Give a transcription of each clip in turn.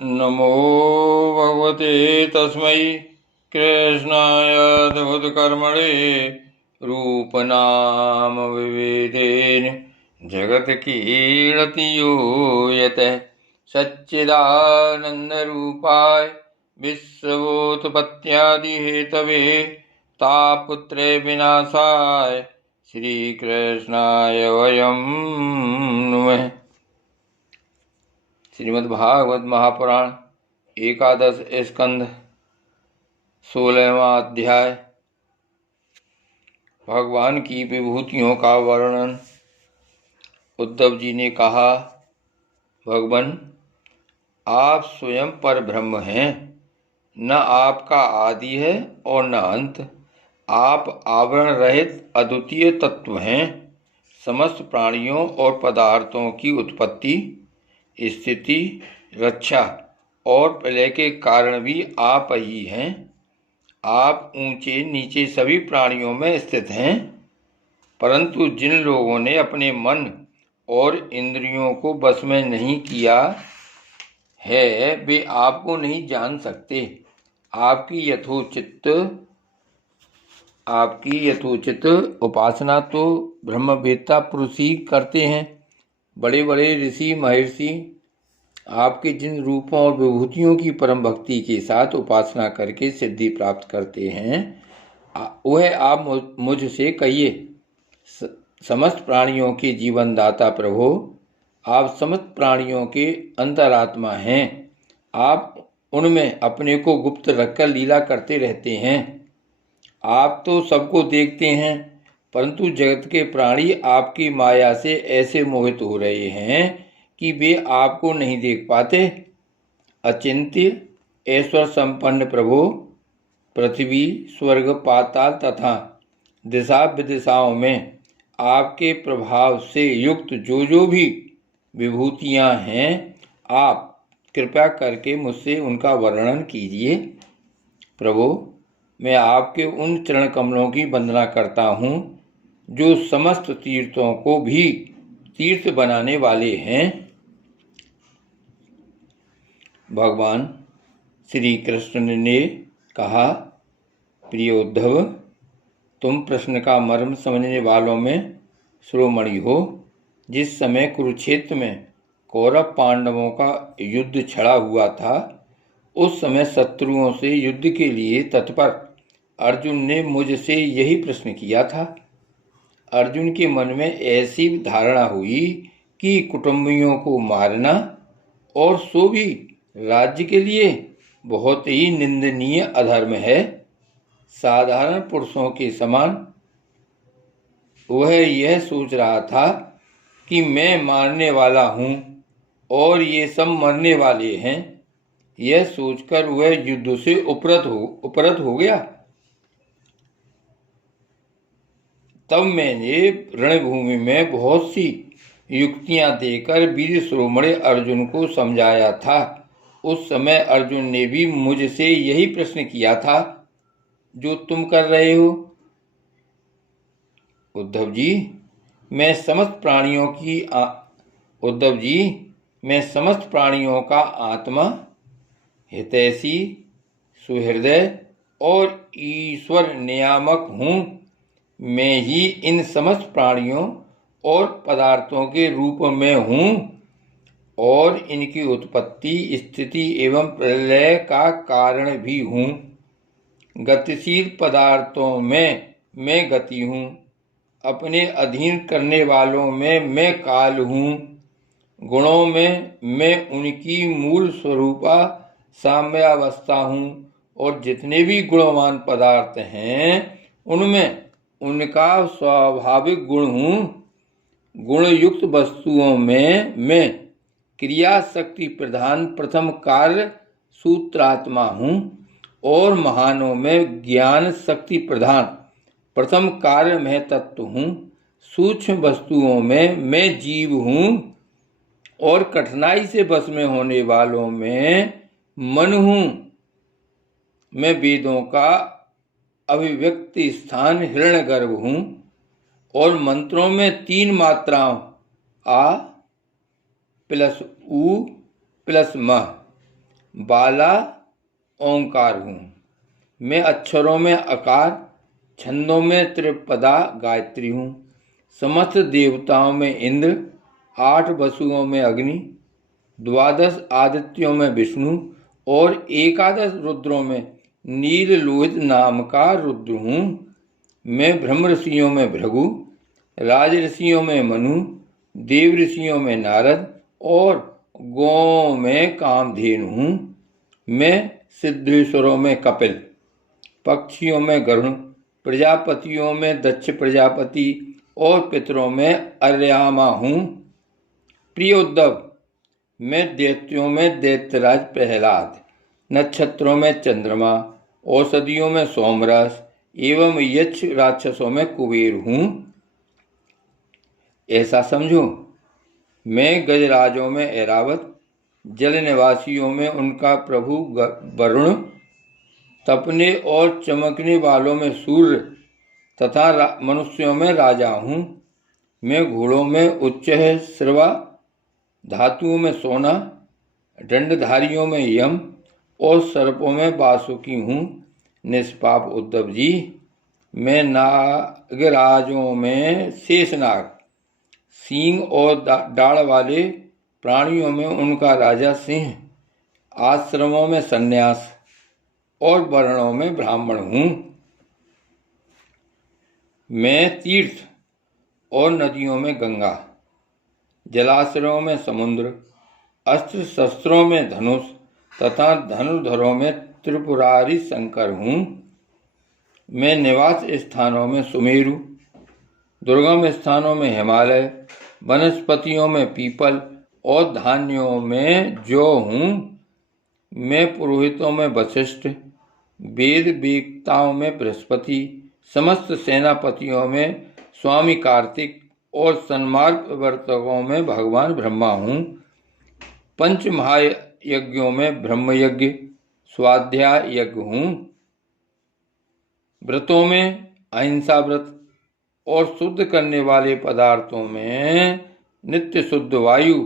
नमो भगवते तस्मै कृष्णाय रूपनाम विविधेन जगत्कीर्ति यो यतः सच्चिदानन्दरूपाय विश्वोत्पत्त्यादिहेतवे तापत्रय विनाशाय श्रीकृष्णाय वयं नुमः। श्रीमद्भागवत महापुराण एकादश स्कंध 16वां अध्याय। भगवान की विभूतियों का वर्णन। उद्धव जी ने कहा, भगवान आप स्वयं पर ब्रह्म हैं, न आपका आदि है और न अंत। आप आवरण रहित अद्वितीय तत्व हैं। समस्त प्राणियों और पदार्थों की उत्पत्ति, स्थिति, रक्षा और प्रलय के कारण भी आप ही हैं। आप ऊंचे नीचे सभी प्राणियों में स्थित हैं, परंतु जिन लोगों ने अपने मन और इंद्रियों को वश में नहीं किया है वे आपको नहीं जान सकते। आपकी यथोचित उपासना तो ब्रह्मवेत्ता पुरुष ही करते हैं। बड़े बड़े ऋषि महर्षि आपके जिन रूपों और विभूतियों की परम भक्ति के साथ उपासना करके सिद्धि प्राप्त करते हैं वह आप मुझसे कहिए। समस्त प्राणियों के जीवन दाता प्रभु, आप समस्त प्राणियों के अंतरात्मा हैं। आप उनमें अपने को गुप्त रखकर लीला करते रहते हैं। आप तो सबको देखते हैं, परंतु जगत के प्राणी आपकी माया से ऐसे मोहित हो रहे हैं कि वे आपको नहीं देख पाते। अचिंत्य ऐश्वर्य संपन्न प्रभु, पृथ्वी, स्वर्ग, पाताल तथा दिशा विदिशाओं में आपके प्रभाव से युक्त जो भी विभूतियां हैं, आप कृपया करके मुझसे उनका वर्णन कीजिए। प्रभु, मैं आपके उन चरण कमलों की वंदना करता हूँ जो समस्त तीर्थों को भी तीर्थ बनाने वाले हैं। भगवान श्री कृष्ण ने कहा, प्रिय उद्धव, तुम प्रश्न का मर्म समझने वालों में शिरोमणि हो। जिस समय कुरुक्षेत्र में कौरव पांडवों का युद्ध छड़ा हुआ था, उस समय शत्रुओं से युद्ध के लिए तत्पर अर्जुन ने मुझसे यही प्रश्न किया था। अर्जुन के मन में ऐसी धारणा हुई कि कुटुंबियों को मारना और सो भी राज्य के लिए बहुत ही निंदनीय अधर्म है। साधारण पुरुषों के समान वह यह सोच रहा था कि मैं मारने वाला हूँ और ये सब मरने वाले हैं। यह सोचकर वह युद्ध से उपरत हो गया। तब मैंने रणभूमि में बहुत सी युक्तियां देकर वीर शिरोमणि अर्जुन को समझाया था। उस समय अर्जुन ने भी मुझसे यही प्रश्न किया था जो तुम कर रहे हो। उद्धव जी, मैं समस्त प्राणियों का आत्मा, हितैषी, सुहृदय और ईश्वर नियामक हूँ। मैं ही इन समस्त प्राणियों और पदार्थों के रूप में हूँ और इनकी उत्पत्ति, स्थिति एवं प्रलय का कारण भी हूँ। गतिशील पदार्थों में मैं गति हूँ, अपने अधीन करने वालों में मैं काल हूँ, गुणों में मैं उनकी मूल स्वरूपा साम्यावस्था हूँ और जितने भी गुणवान पदार्थ हैं उनमें उनका स्वाभाविक गुण हूँ। गुणयुक्त वस्तुओं में मैं क्रिया शक्ति प्रधान प्रथम कार्य सूत्रात्मा हूँ और महानों में ज्ञान शक्ति प्रधान प्रथम कार्य में तत्व हूँ। सूक्ष्म वस्तुओं में मैं जीव हूँ और कठिनाई से बस में होने वालों में मन हूँ। मैं वेदों का अभिव्यक्ति स्थान हिरण्यगर्भ हूँ और मंत्रों में 3 मात्राओं आ प्लस उ प्लस म बाला ओंकार हूँ। मैं अक्षरों में अकार, छंदों में त्रिपदा गायत्री हूँ। समस्त देवताओं में इंद्र, 8 वसुओं में अग्नि, 12 आदित्यों में विष्णु और 11 रुद्रों में नील लोहित नाम का रुद्र हूँ। मैं ब्रह्म ऋषियों में भृगु, राज ऋषियों में मनु, देव ऋषियों में नारद और गौ में कामधेनु हूँ। मैं सिद्धेश्वरों में कपिल, पक्षियों में गरुण, प्रजापतियों में दक्ष प्रजापति और पितरों में अर्यामा हूँ। प्रिय उद्धव, मैं दैत्यों में दैत्यराज प्रहलाद, नक्षत्रों में चंद्रमा, औषधियों में सोमरस एवं यक्ष राक्षसों में कुबेर हूँ। ऐसा समझो, मैं गजराजों में ऐरावत, जल निवासियों में उनका प्रभु वरुण, तपने और चमकने वालों में सूर्य तथा मनुष्यों में राजा हूँ। मैं घोड़ों में उच्च है श्रवा, धातुओं में सोना, दंडधारियों में यम और सर्पों में वासुकी हूँ। निष्पाप उद्धव जी, मैं नागराजों में शेषनाग, सींग और डाढ़ वाले प्राणियों में उनका राजा सिंह, आश्रमों में सन्यास और वर्णों में ब्राह्मण हूँ। मैं तीर्थ और नदियों में गंगा, जलाशयों में समुद्र, अस्त्र शस्त्रों में धनुष तथा धनुर्धरों में त्रिपुरारी शंकर हूँ। मैं निवास स्थानों में सुमेरु, दुर्गम स्थानों में हिमालय, वनस्पतियों में पीपल और धान्यों में जौ हूँ। मैं पुरोहितों में वशिष्ठ, वेद वेत्ताओं में बृहस्पति, समस्त सेनापतियों में स्वामी कार्तिक और सन्मार्ग प्रवर्तकों में भगवान ब्रह्मा हूँ। पंच महायज्ञों में ब्रह्म यज्ञ, स्वाध्याय यज्ञ हूँ। व्रतों में अहिंसा व्रत और शुद्ध करने वाले पदार्थों में नित्य शुद्ध वायु,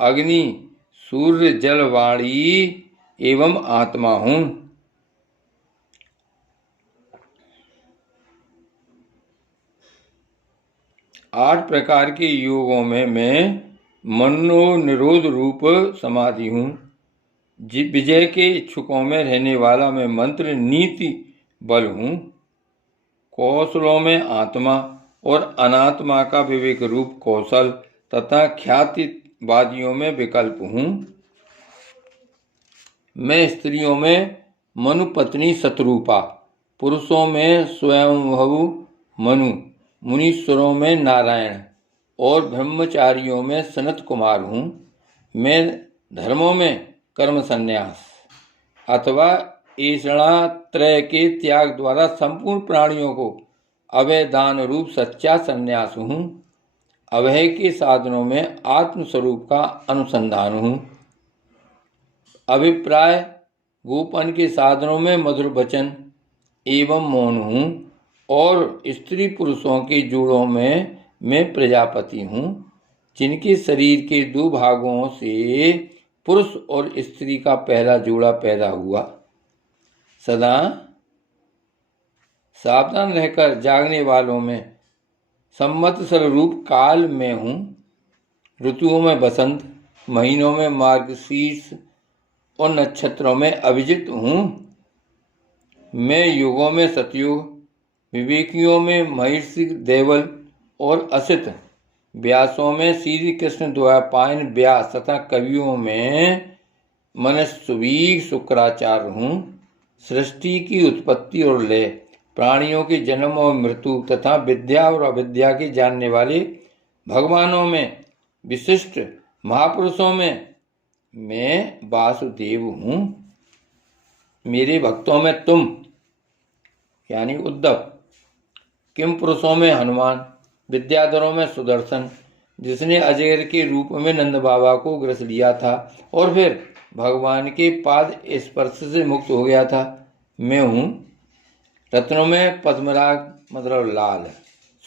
अग्नि, सूर्य, जल, वाणी एवं आत्मा हूँ। आठ प्रकार के योगों में मैं मनोनिरोध रूप समाधि हूँ। विजय के इच्छुकों में रहने वाला मैं मंत्र नीति बल हूँ। कौशलों में आत्मा और अनात्मा का विवेक रूप कौशल तथा ख्यातिवादियों में विकल्प हूँ। मैं स्त्रियों में मनुपत्नी शत्रुपा, पुरुषों में स्वयंभु मनु, मुनीश्वरों में नारायण और ब्रह्मचारियों में सनत कुमार हूँ। मैं धर्मों में कर्म संन्यास अथवा ऐषणात्रय के त्याग द्वारा संपूर्ण प्राणियों को अभय दान रूप सच्चा संन्यास हूँ। अभय के साधनों में आत्मस्वरूप का अनुसंधान हूँ। अभिप्राय गोपन के साधनों में मधुर वचन एवं मौन हूँ और स्त्री पुरुषों के जोड़ों में मैं प्रजापति हूँ, जिनके शरीर के 2 भागों से पुरुष और स्त्री का पहला जोड़ा पैदा हुआ। सदा सावधान रहकर जागने वालों में संवत्सर रूप काल में हूँ। ऋतुओं में बसंत, महीनों में मार्गशीर्ष और नक्षत्रों में अभिजित हूँ। मैं युगों में सतयुग, विवेकियों में महर्षि देवल और असित, व्यासों में श्री कृष्ण द्वैपायन व्यास तथा कवियों में मनस्वी शुक्राचार्य हूँ। सृष्टि की उत्पत्ति और लय, प्राणियों के जन्म और मृत्यु तथा विद्या और अविद्या के जानने वाले भगवानों में विशिष्ट, महापुरुषों में मैं वासुदेव हूँ। मेरे भक्तों में तुम यानी उद्धव, किम पुरुषों में हनुमान, विद्याधरों में सुदर्शन, जिसने अजगर के रूप में नंद बाबा को ग्रस लिया था और फिर भगवान के पाद स्पर्श से मुक्त हो गया था, मैं हूँ। रत्नों में पद्मराग मतलब लाल,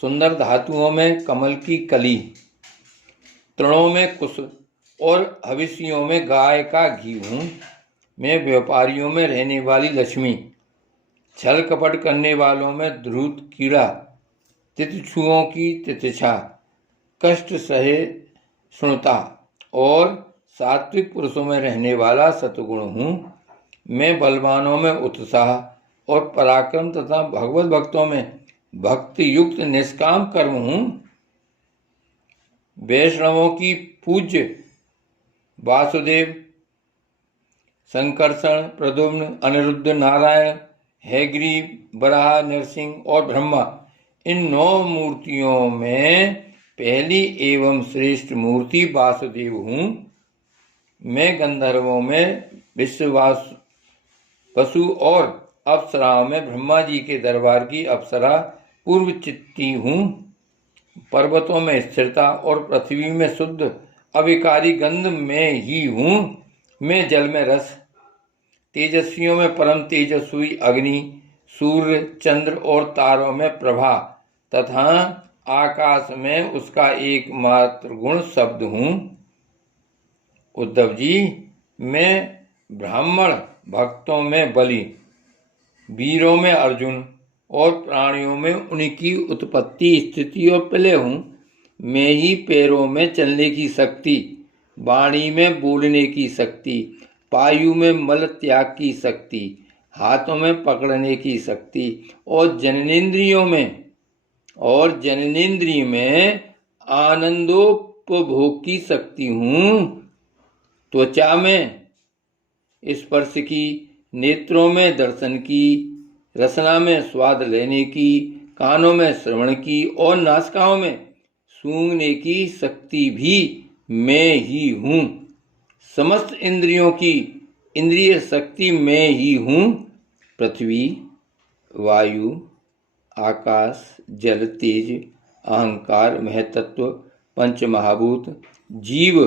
सुंदर धातुओं में कमल की कली, तृणों में कुश और हविष्यों में गाय का घी हूँ। में व्यापारियों में रहने वाली लक्ष्मी, छल कपट करने वालों में धूर्त कीड़ा, तितछुओं की तितिक्षा, कष्ट सहे सुणता और सात्विक पुरुषों में रहने वाला सतगुण हूँ। मैं बलवानों में उत्साह और पराक्रम तथा भगवत भक्तों में भक्ति युक्त निष्काम कर्म हूँ। वैष्णवों की पूज्य वासुदेव, संकर्षण, प्रद्युम्न, अनिरुद्ध, नारायण, हैग्रीव, वराह, नरसिंह और ब्रह्मा, इन 9 मूर्तियों में पहली एवं श्रेष्ठ मूर्ति वासुदेव हूँ। मैं गंधर्वों में विश्वास, वसु और अप्सराओं में ब्रह्मा जी के दरबार की अप्सरा पूर्वचित्ती हूँ। पर्वतों में स्थिरता और पृथ्वी में शुद्ध अविकारी गंध में ही हूँ। मैं जल में रस, तेजस्वियों में परम तेजस्वी अग्नि, सूर्य, चंद्र और तारों में प्रभा तथा आकाश में उसका एकमात्र गुण शब्द हूँ। उद्धव जी, मैं ब्राह्मण भक्तों में बलि, वीरों में अर्जुन और प्राणियों में उनकी उत्पत्ति, स्थिति और प्रलय हूँ। मैं ही पैरों में चलने की शक्ति, वाणी में बोलने की शक्ति, पायु में मल त्याग की शक्ति, हाथों में पकड़ने की शक्ति और जननेंद्रिय में आनंदोपभोग की शक्ति हूँ। त्वचा में स्पर्श की, नेत्रों में दर्शन की, रसना में स्वाद लेने की, कानों में श्रवण की और नासिकाओं में सूंघने की शक्ति भी मैं ही हूँ। समस्त इंद्रियों की इंद्रिय शक्ति मैं ही हूँ। पृथ्वी, वायु, आकाश, जल, तेज, अहंकार, महतत्व, पंच महाभूत, जीव,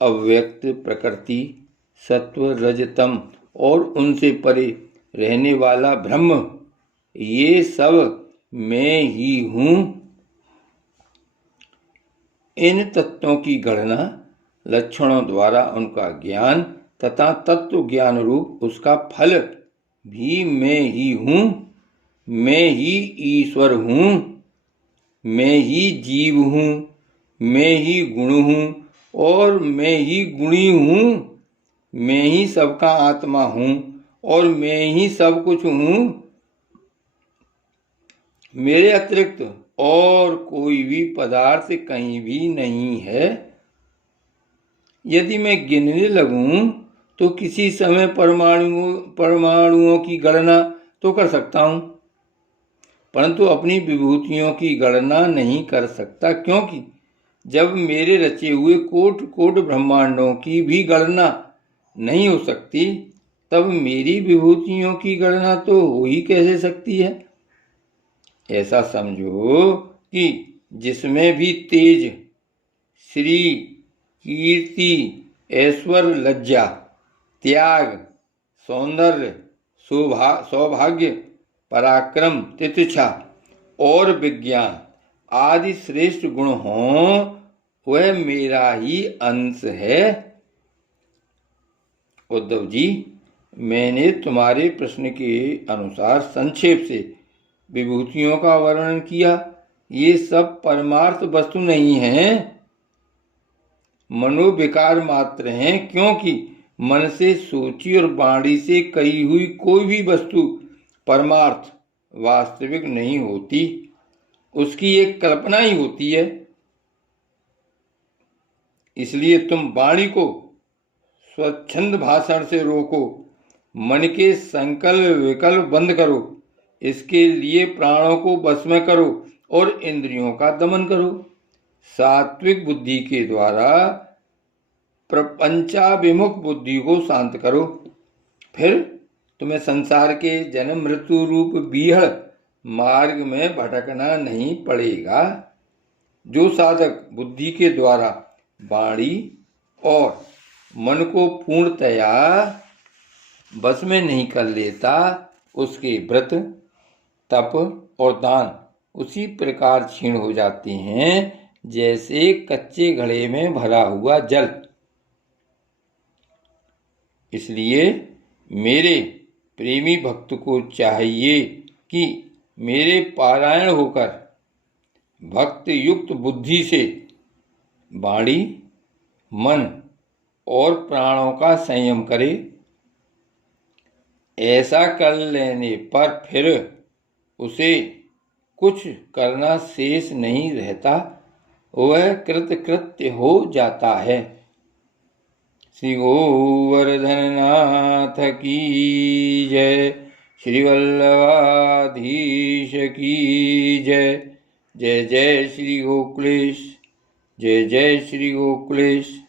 अव्यक्त प्रकृति, सत्व, रजतम और उनसे परे रहने वाला ब्रह्म, ये सब मैं ही हूँ। इन तत्वों की गणना लक्षणों द्वारा उनका ज्ञान तथा तत्व ज्ञान रूप उसका फल भी मैं ही हूँ। मैं ही ईश्वर हूँ, मैं ही जीव हूँ, मैं ही गुण हूँ और मैं ही गुणी हूँ। मैं ही सबका आत्मा हूँ और मैं ही सब कुछ हूँ। मेरे अतिरिक्त और कोई भी पदार्थ कहीं भी नहीं है। यदि मैं गिनने लगूं तो किसी समय परमाणुओं की गणना तो कर सकता हूं, परंतु अपनी विभूतियों की गणना नहीं कर सकता, क्योंकि जब मेरे रचे हुए कोट कोट ब्रह्मांडों की भी गणना नहीं हो सकती, तब मेरी विभूतियों की गणना तो हो ही कैसे सकती है। ऐसा समझो कि जिसमें भी तेज, श्री, कीर्ति, ऐश्वर्य, लज्जा, त्याग, सौंदर्य, सौभाग्य, पराक्रम, तितिक्षा और विज्ञान आदि श्रेष्ठ गुण हों, वह मेरा ही अंश है। उद्धव जी, मैंने तुम्हारे प्रश्न के अनुसार संक्षेप से विभूतियों का वर्णन किया। ये सब परमार्थ वस्तु नहीं हैं, मनोविकार मात्र हैं, क्योंकि मन से सोची और वाणी से कही हुई कोई भी वस्तु परमार्थ वास्तविक नहीं होती, उसकी एक कल्पना ही होती है। इसलिए तुम वाणी को स्वच्छंद भाषण से रोको, मन के संकल्प विकल्प बंद करो, इसके लिए प्राणों को वश में करो और इंद्रियों का दमन करो। सात्विक बुद्धि के द्वारा प्रपंचाभिमुख बुद्धि को शांत करो, फिर तुम्हें संसार के जन्म मृत्यु रूप बीहड़ मार्ग में भटकना नहीं पड़ेगा। जो साधक बुद्धि के द्वारा वाणी और मन को पूर्णतया बस में नहीं कर लेता, उसके व्रत, तप और दान उसी प्रकार क्षीण हो जाते हैं जैसे कच्चे घड़े में भरा हुआ जल। इसलिए मेरे प्रेमी भक्त को चाहिए कि मेरे पारायण होकर भक्त युक्त बुद्धि से वाणी, मन और प्राणों का संयम करे। ऐसा कर लेने पर फिर उसे कुछ करना शेष नहीं रहता, वह कृतकृत्य हो जाता है। श्री गोवर्धन नाथ की जय। श्री वल्लभाधीश की जय। जय जय श्री गोकुलेश। जय जय श्री गोकुलेश।